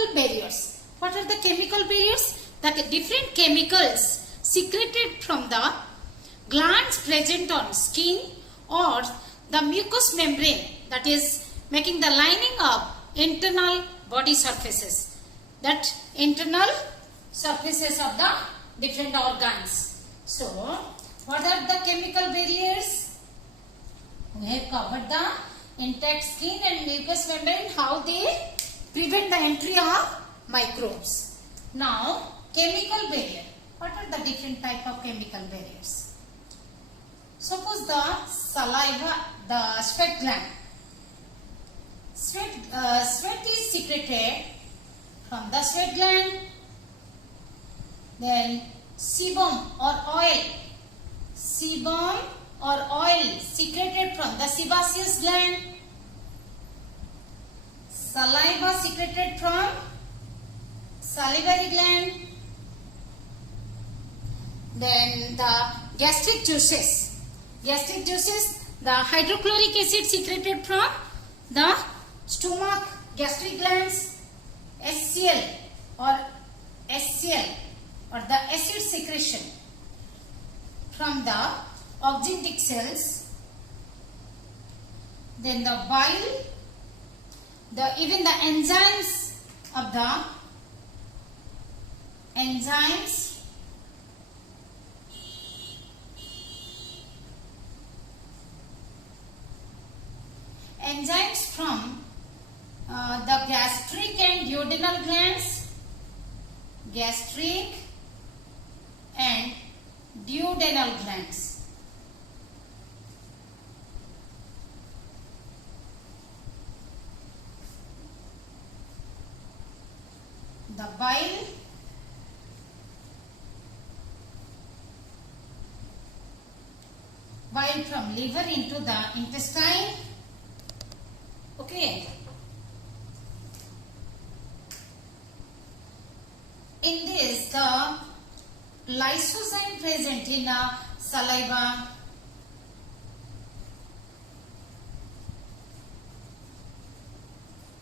chemical barriers. What are the chemical barriers? The different chemicals secreted from the glands present on skin or the mucous membrane, that is making the lining of internal body surfaces, that internal surfaces of the different organs. So, what are the chemical barriers? We have covered the intact skin and mucous membrane, how they prevent the entry of microbes. Now, chemical barrier. What are the different type of chemical barriers? Suppose the saliva, the sweat gland. Sweat is secreted from the sweat gland. Then sebum or oil. Sebum or oil secreted from the sebaceous gland. Saliva secreted from salivary gland. Then the gastric juices. Gastric juices, the hydrochloric acid secreted from the stomach, gastric glands, HCl or HCl or the acid secretion from the oxygenatic cells. Then the bile, even the enzymes of the enzymes from the gastric and duodenal glands, gastric and duodenal glands. The bile, from liver into the intestine. Okay. In this, the lysozyme present in saliva,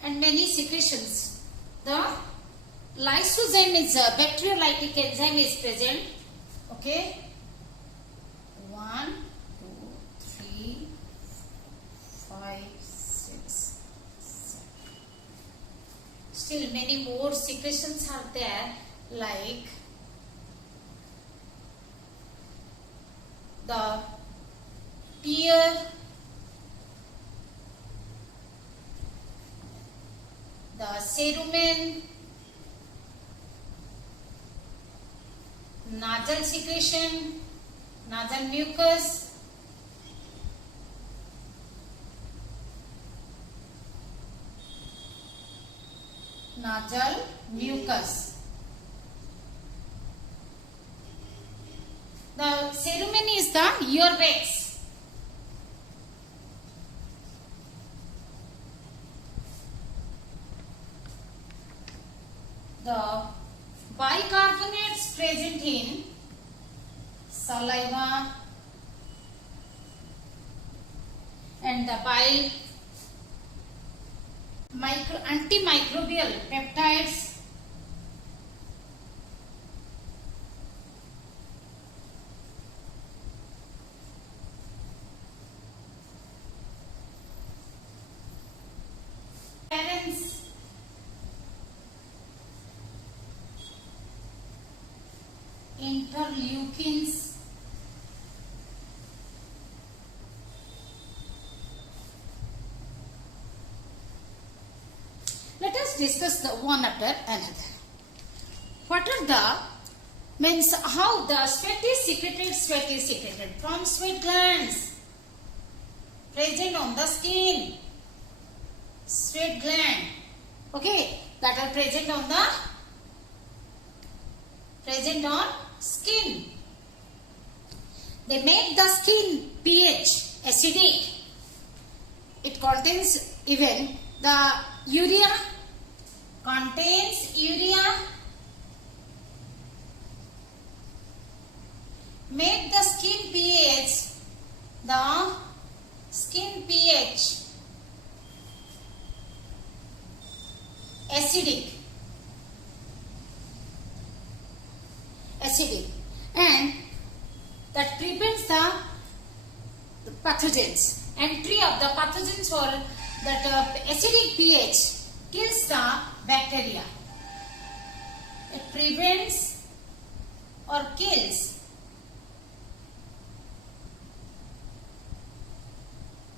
and many secretions. The lysozyme is a bacteriolytic enzyme is present. Okay. 1, 2, 3, 5, 6, 7. Still many more secretions are there, like the tear, the cerumen, nasal secretion, nasal mucus, nasal mucus. The cerumen is the earwax. The bicarbonates present in saliva and the bile, antimicrobial peptides, parents, interleukins, let us discuss the one after another. What are the means how the sweat is secreted? Sweat is secreted from sweat glands present on the skin. Sweat gland, okay, that are present on skin. They make the skin pH acidic. It contains even the urea, make the skin pH acidic. acidic, and that prevents the pathogens. Entry of the pathogens or that acidic pH kills the bacteria. It prevents or kills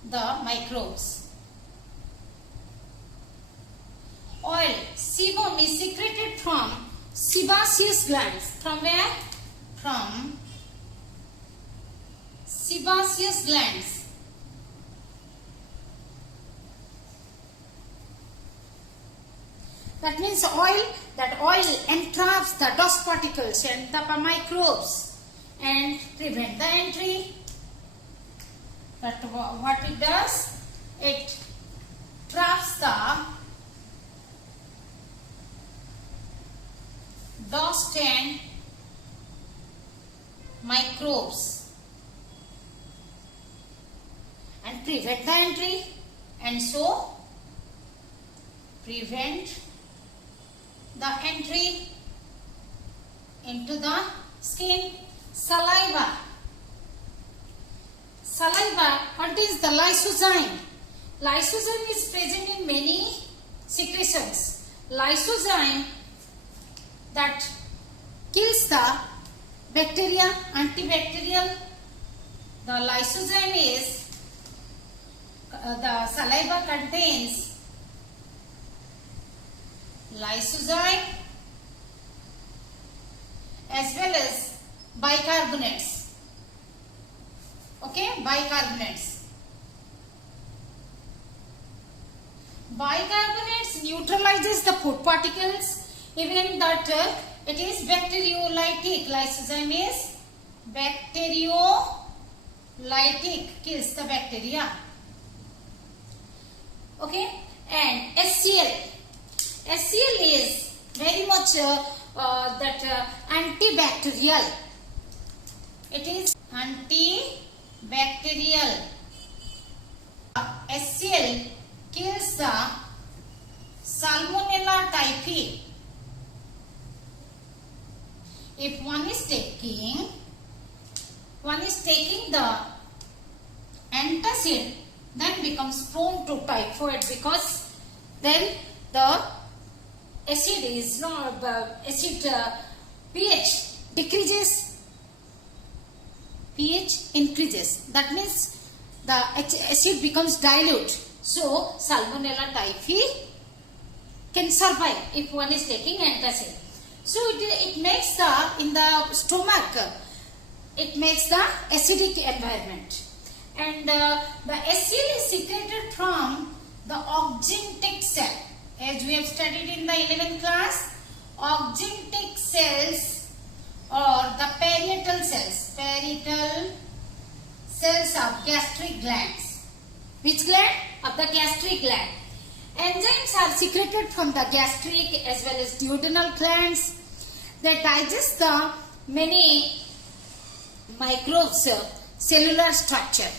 the microbes. Oil, sebum is secreted from sebaceous glands. From where? From sebaceous glands. That means oil entraps the dust particles and the microbes and prevent the entry. But what it does? It traps the dust and microbes and prevent the entry, and so prevent the entry into the skin. Saliva. Saliva contains the lysozyme. Lysozyme is present in many secretions. Lysozyme that kills the bacteria, antibacterial. The lysozyme is, the saliva contains lysozyme as well as bicarbonates. Okay, bicarbonates. Bicarbonates neutralizes the food particles, even that it is bacteriolytic. Lysozyme is bacteriolytic, kills the bacteria. Okay, and HCl. HCl is very much antibacterial. It is antibacterial. HCl kills the Salmonella typhi. If one is taking the antacid, then becomes prone to typhoid, because then the acid is not pH decreases, pH increases. That means the acid becomes dilute. So Salmonella typhi can survive if one is taking antacid. So it makes in the stomach, it makes the acidic environment. And the HCl is secreted from the oxyntic cell. As we have studied in the 11th class, oxyntic cells or the parietal cells of gastric glands. Which gland? Of the gastric gland. Enzymes are secreted from the gastric as well as duodenal glands. They digest the many microbes cellular structure.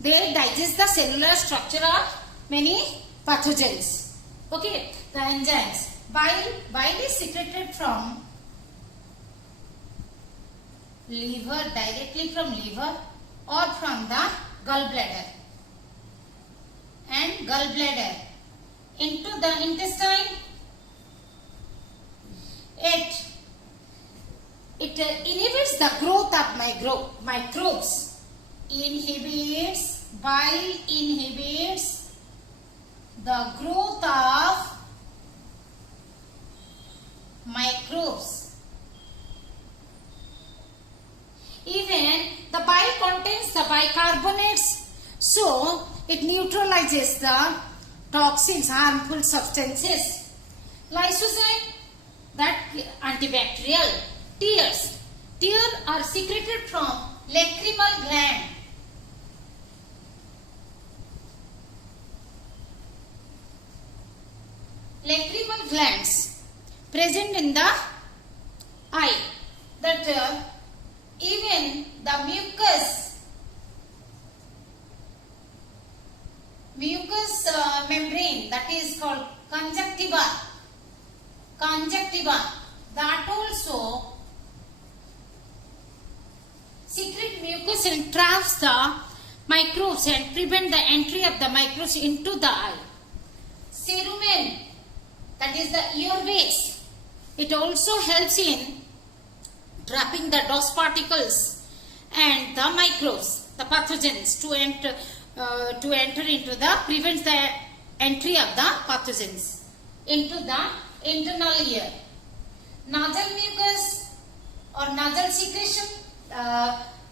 They digest the cellular structure of many pathogens. Okay, the enzymes. Bile is secreted from liver, directly from liver or from the gallbladder. And gallbladder into the intestine. It inhibits the growth of microbes. Bile inhibits the growth of microbes. Even the bile contains the bicarbonates, so it neutralizes the toxins, harmful substances. Lysozyme, that antibacterial. Tears. Tears are secreted from lacrimal gland. Lacrimal glands present in the eye. That even the mucous membrane, that is called conjunctiva, that also mucocell traps the microbes and prevent the entry of the microbes into the eye. Cerumen, that is the airways, it also helps in trapping the dust particles and the microbes, the pathogens to enter into the, prevents the entry of the pathogens into the internal ear. Nasal mucus or nasal secretion,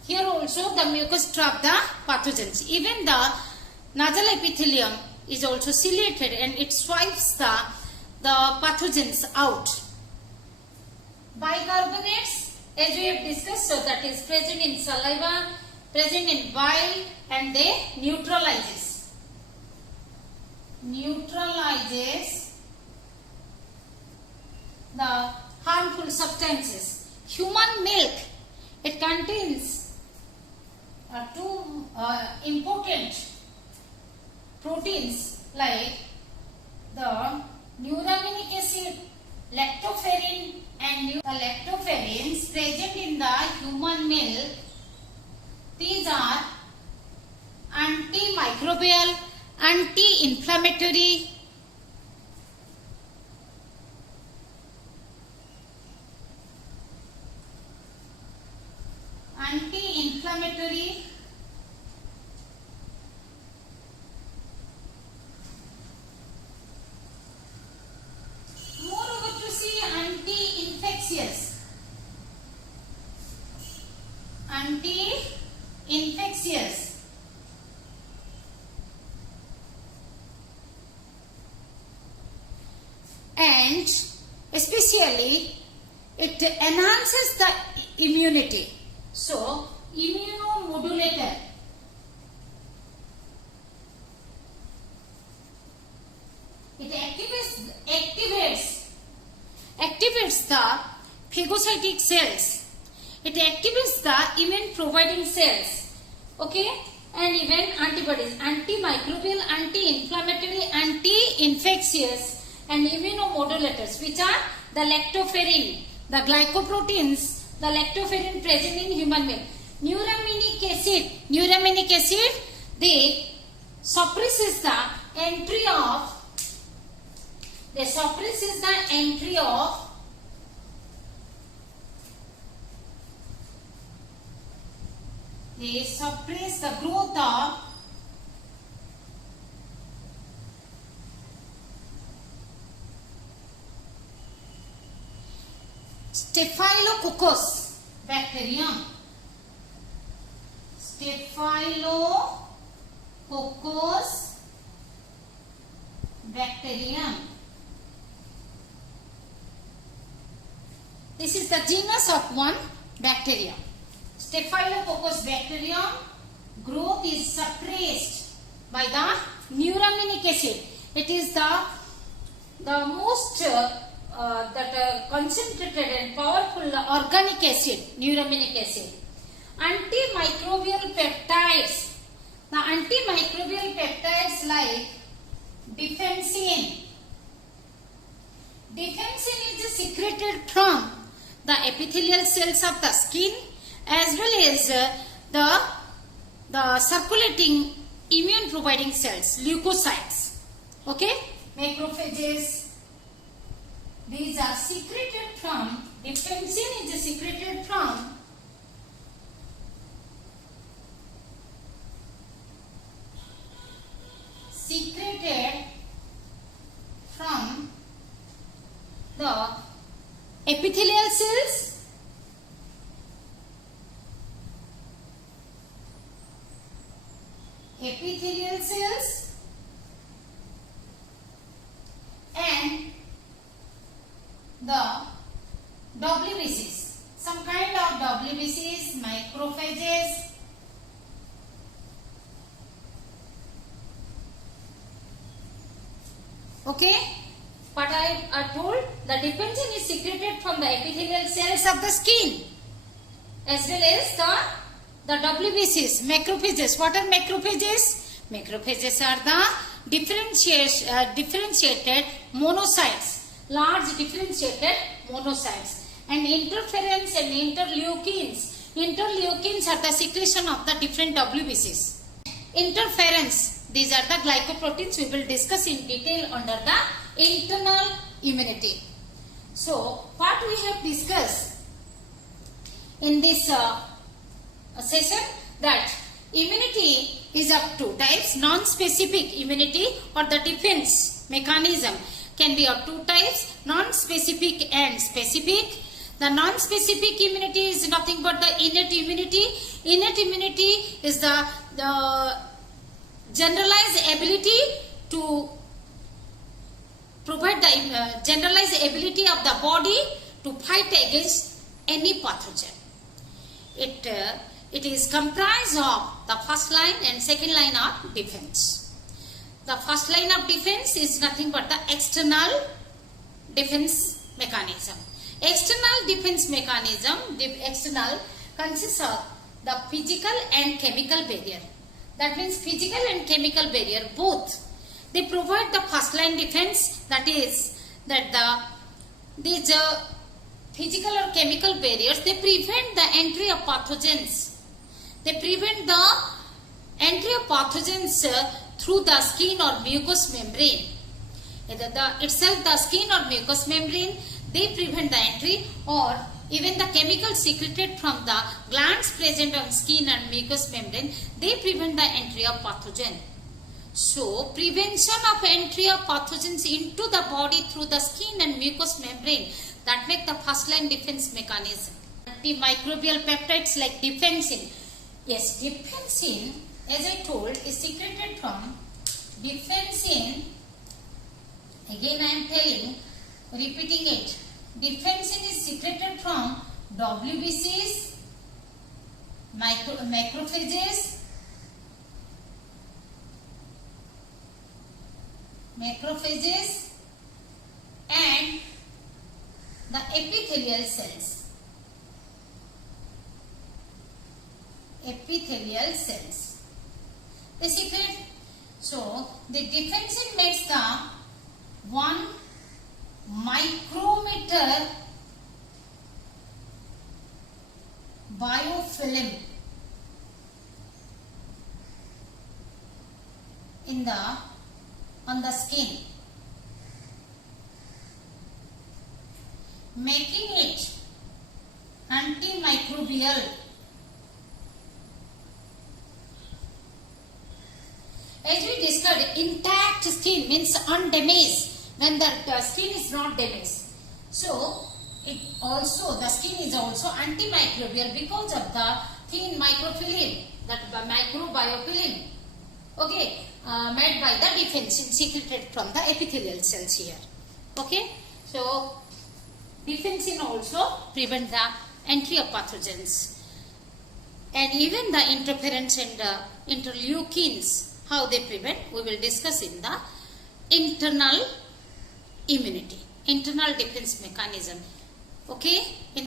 here also the mucus trap the pathogens. Even the nasal epithelium is also ciliated and it swipes the pathogens out. Bicarbonates, as we have discussed, so that is present in saliva, present in bile, and they neutralizes the harmful substances. Human milk, it contains two important proteins like the neuraminic acid, lactoferrin, and the lactoferrins present in the human milk. These are antimicrobial, anti-inflammatory, moreover to see anti-infectious, and especially it enhances the immunity. So immunomodulator, it activates the phagocytic cells. It activates the immune providing cells. Okay, and even antibodies, antimicrobial, anti-inflammatory, anti-infectious, and immunomodulators, which are the lactoferrin, the glycoproteins, the lactoferrin present in human milk. Neuraminic acid, they suppresses the entry of they suppress the growth of Staphylococcus bacterium. Staphylococcus bacterium. This is the genus of one bacterium. Staphylococcus bacterium growth is suppressed by the neuraminic acid. It is the most concentrated and powerful organic acid, neuraminic acid. Antimicrobial peptides. The antimicrobial peptides like defensin. Defensin is secreted from the epithelial cells of the skin as well as the circulating immune providing cells, leukocytes. Okay, macrophages. These are secreted from, defensin is secreted from the epithelial cells and the WBCs, some kind of WBCs, macrophages, okay. But I told the defensin is secreted from the epithelial cells of the skin as well as the WBCs, macrophages. What are macrophages? Macrophages are the differentiated monocytes, large differentiated monocytes, and interferons and interleukins, Interleukins are the secretion of the different WBCs. Interference, these are the glycoproteins we will discuss in detail under the internal immunity. So, what we have discussed in this session, that immunity is of two types. Non-specific immunity or the defense mechanism can be of two types, non-specific and specific. The non-specific immunity is nothing but the innate immunity. Innate immunity is the generalized ability to provide the generalized ability of the body to fight against any pathogen. It is comprised of the first line and second line of defense. The first line of defense is nothing but the external defense mechanism. External defense mechanism, external consists of the physical and chemical barrier. That means physical and chemical barrier both. They provide the first line defense, that is that these physical or chemical barriers, they prevent the entry of pathogens. They prevent the entry of pathogens through the skin or mucous membrane. Either the skin or mucous membrane, they prevent the entry, or even the chemicals secreted from the glands present on skin and mucous membrane, they prevent the entry of pathogen. So, prevention of entry of pathogens into the body through the skin and mucous membrane, that make the first line defense mechanism. Antimicrobial peptides like defensin. Yes, defensin, as I told, is secreted from defensin. Again I am telling, repeating it. Defensin is secreted from WBCs, macrophages, and the epithelial cells. The secret. So the defensin makes the 1 micrometer biofilm on the skin, making it antimicrobial. As we discussed, intact skin means undamaged, when the skin is not damaged. So, the skin is also antimicrobial because of the thin microfilm, that microbiofilm, okay, made by the defensin secreted from the epithelial cells here. Okay, so defensin also prevent the entry of pathogens, and even the interference and interleukins, how they prevent, we will discuss in the internal immunity, internal defense mechanism. Okay.